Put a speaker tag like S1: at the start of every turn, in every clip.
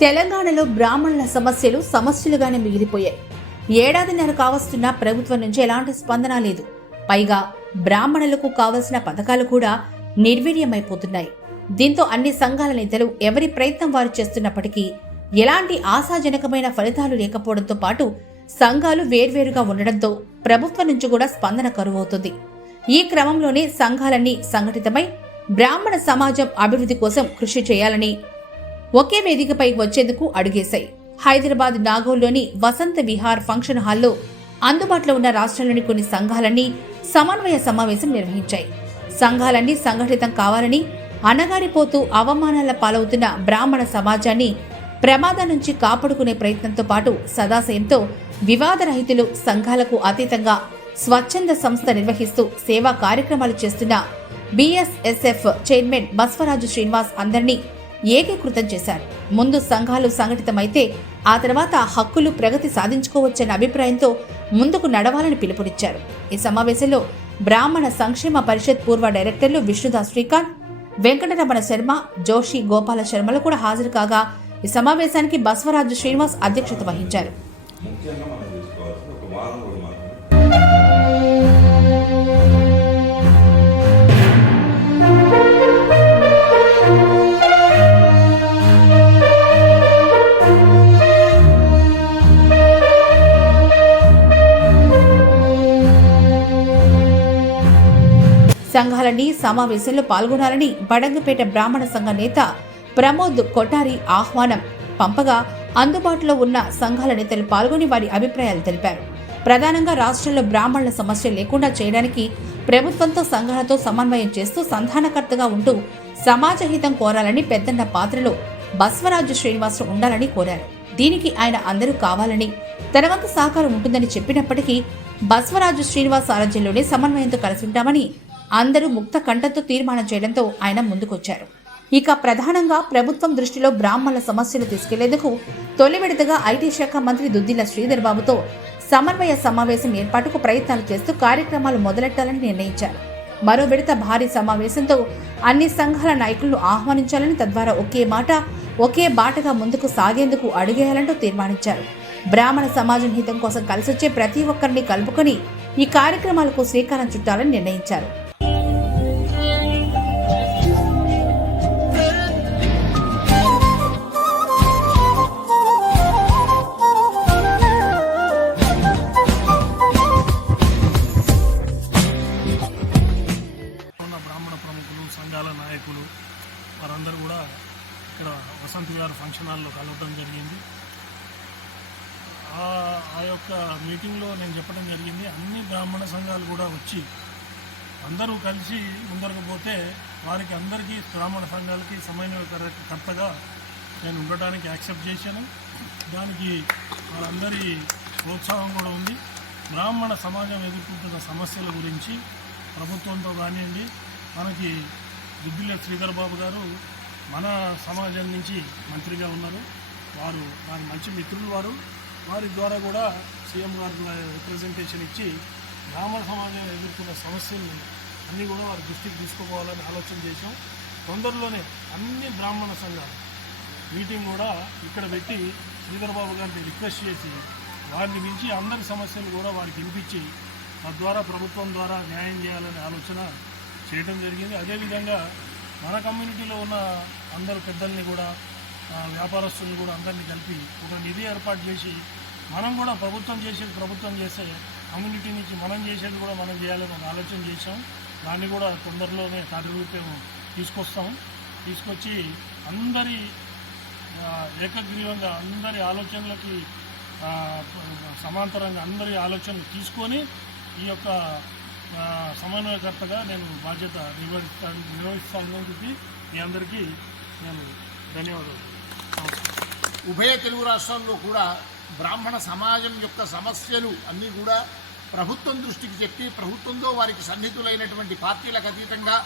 S1: తెలంగాణలో బ్రాహ్మణుల సమస్యలు సమస్యలుగానే మిగిలిపోయాయి. ఏడాదిన్నర కావస్తున్న ప్రభుత్వం నుంచి ఎలాంటి స్పందన లేదు. పైగా బ్రాహ్మణులకు కావలసిన పథకాలు కూడా నిర్వీర్యమైపోతున్నాయి. దీంతో అన్ని సంఘాల నేతలు ఎవరి ప్రయత్నం వారు చేస్తున్నప్పటికీ ఎలాంటి ఆశాజనకమైన ఫలితాలు లేకపోవడంతో పాటు సంఘాలు వేర్వేరుగా ఉండడంతో ప్రభుత్వం నుంచి కూడా స్పందన కరువవుతుంది. ఈ క్రమంలోనే సంఘాలన్నీ సంఘటితమై బ్రాహ్మణ సమాజం అభివృద్ధి కోసం కృషి చేయాలని ఒకే వేదికపై వచ్చేందుకు అడుగేశాయి. హైదరాబాద్ నాగోల్లోని వసంత విహార్ ఫంక్షన్ హాల్లో అందుబాటులో ఉన్న రాష్ట్రంలోని కొన్ని సంఘాలన్నీ సమన్వయ సమావేశం నిర్వహించాయి. సంఘాలన్నీ సంఘటితం కావాలని అనగారిపోతూ అవమానాల పాలవుతున్న బ్రాహ్మణ సమాజాన్ని ప్రమాదం నుంచి కాపాడుకునే ప్రయత్నంతో పాటు సదాశయంతో వివాదరహితులు సంఘాలకు అతీతంగా స్వచ్ఛంద సంస్థ నిర్వహిస్తూ సేవా కార్యక్రమాలు చేస్తున్న బీఎస్ఎస్ఎఫ్ చైర్మన్ బస్వరాజు శ్రీనివాస్ అందరినీ ఏకీకృతం చేశారు ముందు సంఘాలు సంఘటితమైతే ఆ తర్వాత హక్కులు ప్రగతి సాధించుకోవచ్చన్న అభిప్రాయంతో ముందుకు నడవాలని పిలుపునిచ్చారు. ఈ సమావేశంలో బ్రాహ్మణ సంక్షేమ పరిషత్ పూర్వ డైరెక్టర్లు విష్ణుదాస్ శ్రీకాంత్ వెంకటరమణ శర్మ జోషి గోపాల శర్మలు కూడా హాజరు కాగా ఈ సమావేశానికి బస్వరాజు శ్రీనివాస్ అధ్యక్షత వహించారు. సంఘాలన్నీ సమావేశంలో పాల్గొనాలని బడంగపేట బ్రాహ్మణ సంఘ నేత ప్రమోద్ కొటారి ఆహ్వానం. పంపగా అందుబాటులో ఉన్న సంఘాల నేతలు పాల్గొని వారి అభిప్రాయాలు తెలిపారు. ప్రధానంగా రాష్ట్రంలో బ్రాహ్మణుల సమస్య లేకుండా చేయడానికి ప్రభుత్వంతో సంఘాలతో సమన్వయం చేస్తూ సంధానకర్తగా ఉంటూ సమాజ హితం కోరాలని పెద్దన్న పాత్రలో బస్వరాజు శ్రీనివాసరావు ఉండాలని కోరారు. దీనికి ఆయన అందరూ కావాలని తన వంతు సహకారం ఉంటుందని చెప్పినప్పటికీ బస్వరాజు శ్రీనివాస్ సారథ్యంలోనే సమన్వయంతో కలిసి ఉంటామని అందరూ ముక్త కంఠంతో తీర్మానం చేయడంతో ఆయన ముందుకొచ్చారు. ఇక ప్రధానంగా ప్రభుత్వం దృష్టిలో బ్రాహ్మణుల సమస్యలు తీసుకెళ్ళేందుకు తొలి విడతగా ఐటీ శాఖ మంత్రి దుద్దిల శ్రీధర్ బాబుతో సమన్వయ సమావేశం ఏర్పాటుకు ప్రయత్నాలు చేస్తూ కార్యక్రమాలు మొదలెట్టాలని నిర్ణయించారు. మరో విడత భారీ సమావేశంతో అన్ని సంఘాల నాయకులను ఆహ్వానించాలని తద్వారా ఒకే మాట ఒకే బాటగా ముందుకు సాగేందుకు అడుగేయాలంటూ తీర్మానించారు. బ్రాహ్మణ సమాజం హితం కోసం కలిసొచ్చే ప్రతి ఒక్కరిని కలుపుకొని ఈ కార్యక్రమాలకు శ్రీకారం చుట్టాలని నిర్ణయించారు.
S2: వచ్చి అందరూ కలిసి ముందరకు పోతే వారికి అందరికీ బ్రాహ్మణ సంఘాలకి సమన్వయకర్తగా నేను ఉండటానికి యాక్సెప్ట్ చేశాను. దానికి వాళ్ళందరి ప్రోత్సాహం కూడా ఉంది. బ్రాహ్మణ సమాజం ఎదుర్కొంటున్న సమస్యల గురించి ప్రభుత్వంతో కానివ్వండి మనకి దుద్దిల శ్రీధర్ బాబు గారు మన సమాజం నుంచి మంత్రిగా ఉన్నారు. వారు నాకు మంచి మిత్రులు వారు. వారి ద్వారా కూడా సీఎం గారు రిప్రజెంటేషన్ ఇచ్చి బ్రాహ్మణ సమాజం ఎదుర్కొన్న సమస్యల్ని అన్నీ కూడా వారి దృష్టికి తీసుకుపోవాలని ఆలోచన చేశాం. తొందరలోనే అన్ని బ్రాహ్మణ సంఘాలు మీటింగ్ కూడా ఇక్కడ పెట్టి శ్రీధర్ బాబు గారిని రిక్వెస్ట్ చేసి వారిని మించి అందరి సమస్యలు కూడా వారికి వినిపించి తద్వారా ప్రభుత్వం ద్వారా న్యాయం చేయాలనే ఆలోచన చేయడం జరిగింది. అదేవిధంగా మన కమ్యూనిటీలో ఉన్న అందరు పెద్దల్ని కూడా వ్యాపారస్తులను వ్యాపారస్తుల్ని కూడా అందరినీ కలిపి ఒక నిధి ఏర్పాటు చేసి మనం కూడా ప్రభుత్వం చేసేది ప్రభుత్వం చేసే కమ్యూనిటీ నుంచి మనం చేసేది కూడా మనం చేయాలని ఒక ఆలోచన చేసాం దాన్ని కూడా తొందరలోనే కార్యరూపం తీసుకొస్తాం. తీసుకొచ్చి అందరి ఏకగ్రీవంగా అందరి ఆలోచనలకి సమాంతరంగా అందరి ఆలోచనలు తీసుకొని ఈ యొక్క సమన్వయకర్తగా నేను బాధ్యత నిర్వహిస్తాను నిర్వహిస్తానని మీ అందరికీ నేను ధన్యవాదాలు.
S3: ఉభయ తెలుగు రాష్ట్రాల్లో కూడా బ్రాహ్మణ సమాజం యొక్క సమస్యలు అన్నీ కూడా ప్రభుత్వం దృష్టికి చెప్పి ప్రభుత్వంతో వారికి సన్నిహితులైనటువంటి పార్టీలకు అతీతంగా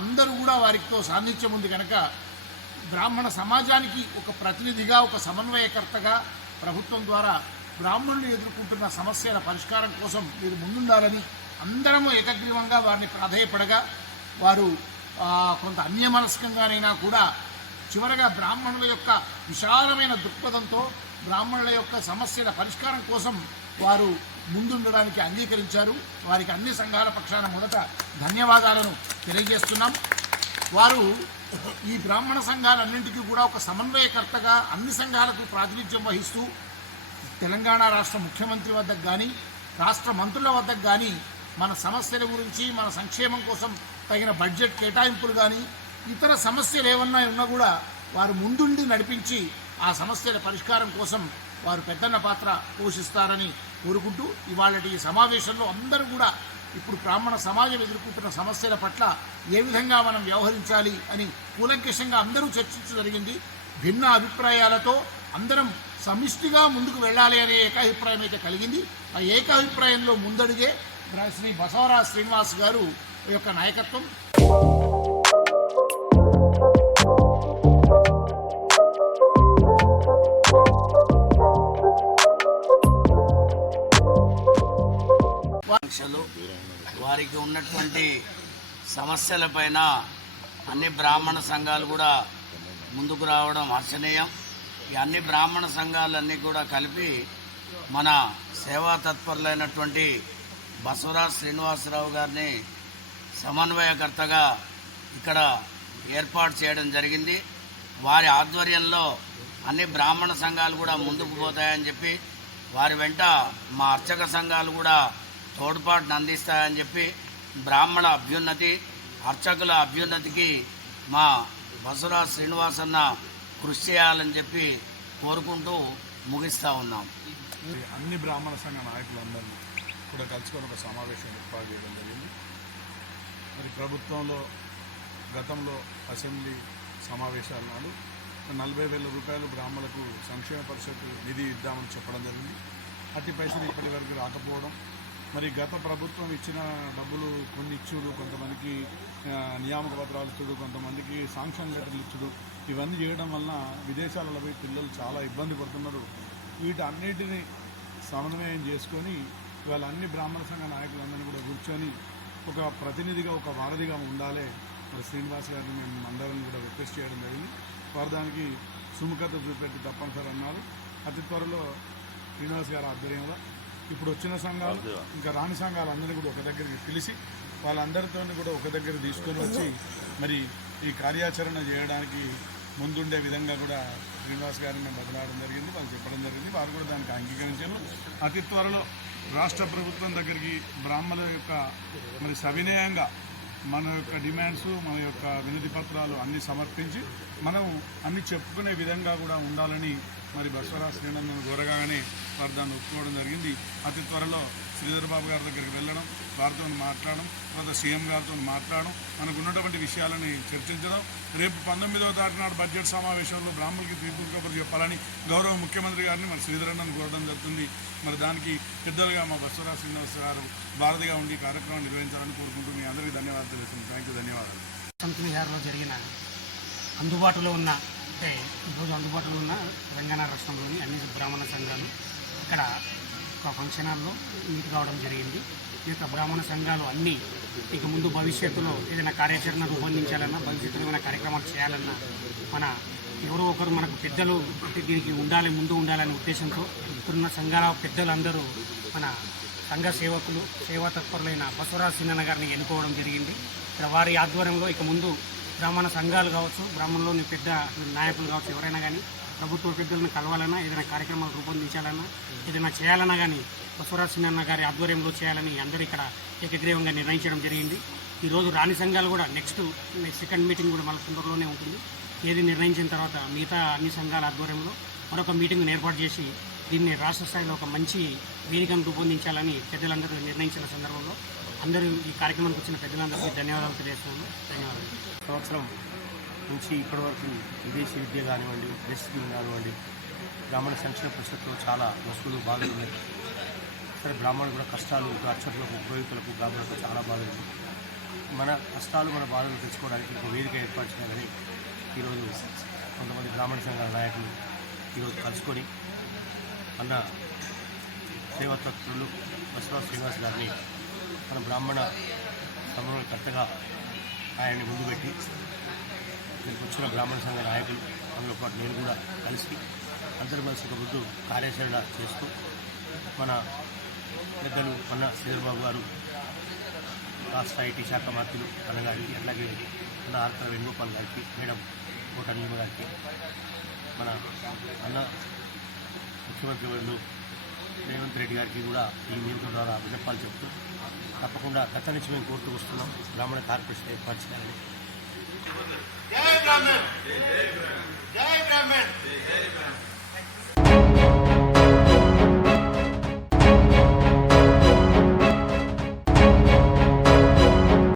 S3: అందరూ కూడా వారితో సాన్నిధ్యం ఉంది కనుక బ్రాహ్మణ సమాజానికి ఒక ప్రతినిధిగా ఒక సమన్వయకర్తగా ప్రభుత్వం ద్వారా బ్రాహ్మణులు ఎదుర్కొంటున్న సమస్యల పరిష్కారం కోసం మీరు ముందుండాలని అందరము ఏకగ్రీవంగా వారిని ప్రాధేయపడగా వారు కొంత అన్యమనస్కంగానైనా కూడా చివరగా బ్రాహ్మణుల యొక్క విశాలమైన దృక్పథంతో బ్రాహ్మణుల యొక్క సమస్యల పరిష్కారం కోసం వారు ముందుండడానికి అంగీకరించారు. వారికి అన్ని సంఘాల పక్షాన మొదట ధన్యవాదాలను తెలియజేస్తున్నాం. వారు ఈ బ్రాహ్మణ సంఘాలన్నింటికీ కూడా ఒక సమన్వయకర్తగా అన్ని సంఘాలకు ప్రాతినిధ్యం వహిస్తూ తెలంగాణ రాష్ట్ర ముఖ్యమంత్రి వద్దకు కానీ రాష్ట్ర మంత్రుల వద్దకు కానీ మన సమస్యల గురించి మన సంక్షేమం కోసం తగిన బడ్జెట్ కేటాయింపులు కానీ ఇతర సమస్యలు ఏమన్నా ఉన్నా కూడా వారు ముందుండి నడిపించి ఆ సమస్యల పరిష్కారం కోసం వారు పెద్దన్న పాత్ర పోషిస్తారని కోరుకుంటూ ఇవాళ ఈ సమావేశంలో అందరూ కూడా ఇప్పుడు బ్రాహ్మణ సమాజం ఎదుర్కొంటున్న సమస్యల పట్ల ఏ విధంగా మనం వ్యవహరించాలి అని కూలంకషంగా అందరూ చర్చించడం జరిగింది. భిన్న అభిప్రాయాలతో అందరం సమిష్టిగా ముందుకు వెళ్ళాలి అనే ఏకాభిప్రాయం అయితే కలిగింది. ఆ ఏకాభిప్రాయంలో ముందడుగే శ్రీ బసవరాజ్ శ్రీనివాస్ గారు యొక్క నాయకత్వం.
S4: వారికి ఉన్నటువంటి సమస్యలపైన అన్ని బ్రాహ్మణ సంఘాలు కూడా ముందుకు రావడం హర్షణీయం ఈ అన్ని బ్రాహ్మణ సంఘాలన్నీ కూడా కలిపి మన సేవా తత్పరులైనటువంటి బసవరాజ్ శ్రీనివాసరావు గారిని సమన్వయకర్తగా ఇక్కడ ఏర్పాటు చేయడం జరిగింది. వారి ఆధ్వర్యంలో అన్ని బ్రాహ్మణ సంఘాలు కూడా ముందుకు పోతాయని చెప్పి వారి వెంట మా అర్చక సంఘాలు కూడా తోడ్పాటును అందిస్తాయని చెప్పి బ్రాహ్మణ అభ్యున్నతి అర్చకుల అభ్యున్నతికి మా బసవరాజ్ శ్రీనివాసన్న కృషి చేయాలని చెప్పి కోరుకుంటూ ముగిస్తూ ఉన్నాం.
S5: అన్ని బ్రాహ్మణ సంఘ నాయకులందరినీ కూడా కలుసుకొని ఒక సమావేశం ఏర్పాటు చేయడం జరిగింది. మరి ప్రభుత్వంలో గతంలో అసెంబ్లీ సమావేశాల నాడు నలభై వేల రూపాయలు బ్రాహ్మణులకు సంక్షేమ పరిషత్ నిధి ఇద్దామని చెప్పడం జరిగింది. అట్టి పైసలు ఇప్పటి వరకు రాకపోవడం మరి గత ప్రభుత్వం ఇచ్చిన డబ్బులు కొన్ని ఇచ్చుడు కొంతమందికి నియామక పత్రాలు ఇచ్చుడు కొంతమందికి శాంక్షన్ లెటర్లు ఇచ్చుడు. ఇవన్నీ చేయడం వలన విదేశాలలో పోయి పిల్లలు చాలా ఇబ్బంది పడుతున్నారు. వీటన్నిటిని సమన్వయం చేసుకొని ఇవాళ అన్ని బ్రాహ్మణ సంఘ నాయకులందరినీ కూడా కూర్చొని ఒక ప్రతినిధిగా ఒక వారధిగా ఉండాలి. మరి శ్రీనివాస్ గారిని మేము అందరం కూడా రిక్వెస్ట్ చేయడం జరిగింది. వారు దానికి సుముఖత చూపెట్టి తప్పనిసరి అన్నారు. అతి త్వరలో శ్రీనివాస్ గారి ఆధ్వర్యంలో ఇప్పుడు వచ్చిన సంఘాలు ఇంకా రాని సంఘాలు అందరినీ కూడా ఒక దగ్గరికి పిలిచి వాళ్ళందరితో కూడా ఒక దగ్గర తీసుకొని వచ్చి మరి ఈ కార్యాచరణ చేయడానికి ముందుండే విధంగా కూడా శ్రీనివాస్ గారిని మేము బదలాడడం జరిగింది వాళ్ళు చెప్పడం జరిగింది. వారు కూడా దానికి అంగీకరించారు. అతి త్వరలో రాష్ట్ర ప్రభుత్వం దగ్గరికి బ్రాహ్మణుల యొక్క మరి సవినయంగా మన యొక్క డిమాండ్స్ మన యొక్క వినతి పత్రాలు అన్ని సమర్పించి మనం అన్ని చెప్పుకునే విధంగా కూడా ఉండాలని మరి బస్వరాజ్ శ్రీనందన్ కోరగానే వారు దాన్ని ఒప్పుకోవడం జరిగింది. అతి త్వరలో శ్రీధర్ బాబు గారి దగ్గరికి వెళ్ళడం వారితో మాట్లాడడం తర్వాత సీఎం గారితో మాట్లాడడం మనకు ఉన్నటువంటి విషయాలని చర్చించడం. రేపు పంతొమ్మిదవ తారీఖు నాడు బడ్జెట్ సమావేశంలో బ్రాహ్మణులకి తీర్పు కబుర్లు చెప్పాలని గౌరవ ముఖ్యమంత్రి గారిని మరి శ్రీధరన్నను కోరడం జరుగుతుంది. మరి దానికి పెద్దలుగా మా బసవరాజ్ శ్రీనివాస్ గారు భారతిగా ఉండి కార్యక్రమం నిర్వహించాలని కోరుకుంటూ మీ అందరికీ ధన్యవాదాలు తెలుస్తుంది థ్యాంక్ యూ ధన్యవాదాలు
S6: జరిగిన అందుబాటులో ఉన్న అంటే ఈరోజు అందుబాటులో ఉన్న తెలంగాణ రాష్ట్రంలోని అన్ని బ్రాహ్మణ సంఘాలు ఇక్కడ ఒక ఫంక్షన్ హాల్లో మీట్ కావడం జరిగింది. ఈ యొక్క బ్రాహ్మణ సంఘాలు అన్నీ ఇక ముందు భవిష్యత్తులో ఏదైనా కార్యాచరణ రూపొందించాలన్నా భవిష్యత్తులో ఏమైనా కార్యక్రమాలు చేయాలన్నా మన ఎవరో ఒకరు మనకు పెద్దలు దీనికి ఉండాలి ముందు ఉండాలనే ఉద్దేశంతో ఇప్పుడున్న సంఘాల పెద్దలందరూ మన సంఘ సేవకులు సేవా తత్పరులైన బసవరాజ్ సిన్న గారిని ఎన్నుకోవడం జరిగింది. ఇక్కడ వారి ఆధ్వర్యంలో ఇక ముందు బ్రాహ్మణ సంఘాలు కావచ్చు బ్రాహ్మణులోని పెద్ద నాయకులు కావచ్చు ఎవరైనా కానీ ప్రభుత్వ పెద్దలను కలవాలన్నా ఏదైనా కార్యక్రమాలు రూపొందించాలన్నా ఏదైనా చేయాలన్నా కానీ బసవరాజ్ సిన్నన్న గారి ఆధ్వర్యంలో చేయాలని అందరూ ఇక్కడ ఏకగ్రీవంగా నిర్ణయించడం జరిగింది. ఈరోజు రాణి సంఘాలు కూడా నెక్స్ట్ నెక్స్ట్ సెకండ్ మీటింగ్ కూడా మన తొందరలోనే ఉంటుంది. ఏది నిర్ణయించిన తర్వాత మిగతా అన్ని సంఘాల ఆధ్వర్యంలో మరొక మీటింగ్ను ఏర్పాటు చేసి దీన్ని రాష్ట్ర స్థాయిలో ఒక మంచి వేదికను రూపొందించాలని పెద్దలందరూ నిర్ణయించిన సందర్భంలో అందరూ ఈ కార్యక్రమానికి వచ్చిన పెద్దలందరికీ ధన్యవాదాలు తెలియజేస్తున్నాను. ధన్యవాదాలు.
S7: సంవత్సరం నుంచి ఇప్పటివరకు విదేశీ విద్య కానివ్వండి డ్రెస్ స్కీమ్ కానివ్వండి బ్రాహ్మణ సంక్షేమ పరిషత్లో చాలా వస్తువులు బాధలు ఉన్నాయి. సరే బ్రాహ్మణులు కూడా కష్టాలు అక్షరులకు అర్చకులకు బ్రాహ్మణులకు చాలా బాధలు ఉన్నాయి. మన కష్టాలు మన బాధలు తెచ్చుకోవడానికి ఒక వేదిక ఏర్పాటు చేయాలని ఈరోజు కొంతమంది బ్రాహ్మణ సంఘాల నాయకులు ఈరోజు కలుసుకొని అన్న సేవా తత్తులు బసవరాజ్ శ్రీనివాస్ గారిని మన బ్రాహ్మణ సమన్వయకర్తగా ఆయన్ని ముందు పెట్టి వచ్చిన బ్రాహ్మణ సంఘ నాయకులు అందులో పాటు నేను కూడా కలిసి అందరూ కలిసి ఒక ముందు కార్యాచరణ చేస్తూ మన పెద్దలు మన శ్రీధర్బాబు గారు రాష్ట్ర ఐటీ శాఖ మంత్రులు అన్నగారికి అట్లాగే మన ఆర్కర్ వేణుగోపాల్ గారికి మేడం కోట నీమ గారికి మన అన్న ముఖ్యమంత్రి వాళ్ళు రేవంత్ రెడ్డి గారికి కూడా ఈ మీడియా ద్వారా విన్నపాలు చెప్తూ తప్పకుండా గత నుంచి మేము కోరుతూ వస్తున్నాం. బ్రాహ్మణ కార్పొరేషన్ जय ब्राह्मण जय ब्राह्मण जय ब्राह्मण